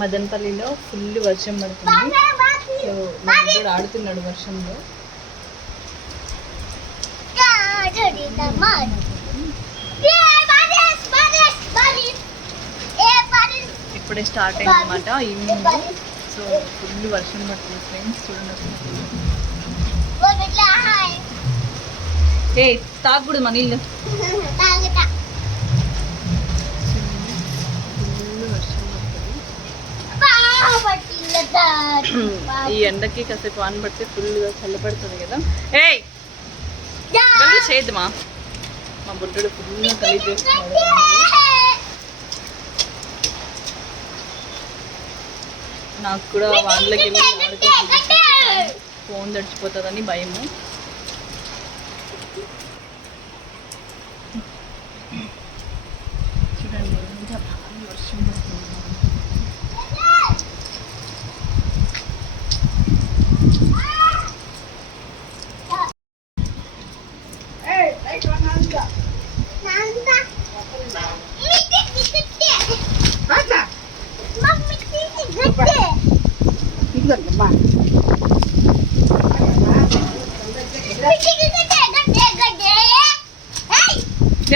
మదనపల్లిలో ఫుల్ వర్షం పడుతుంది. సో మా ఆడుతున్నాడు వర్షంలో. ఇప్పుడే స్టార్ట్ అయింది అనమాట ఈవినింగ్ సో ఫుల్ వర్షం పడుతుంది ఫ్రెండ్స్ చూడండి. ఏ తాగకూడదు మన ఇల్లు ఫుల్ వర్షం పడుతుంది ఈ ఎండకి కాసేపు వాన పడితే ఫుల్గా చల్లబడుతుంది కదా. ఏయ్! చేయద్దుమా? మా బుడ్డోడు ఫుల్గా గలీజ్ చేస్తున్నాడు. నాకు కూడా వాళ్ళకి వెళ్ళి ఫోన్ తడిచిపోతుందని భయము చూడండి ఎంత బాగా వర్షం పడుతుంది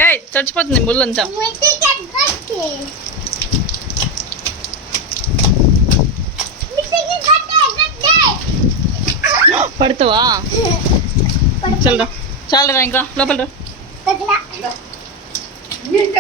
ఏయ్ చచ్చిపోతుంది ముళ్ళంతా. పడతావా? చల్లరా. చాలరా ఇంకా. లోపల రా.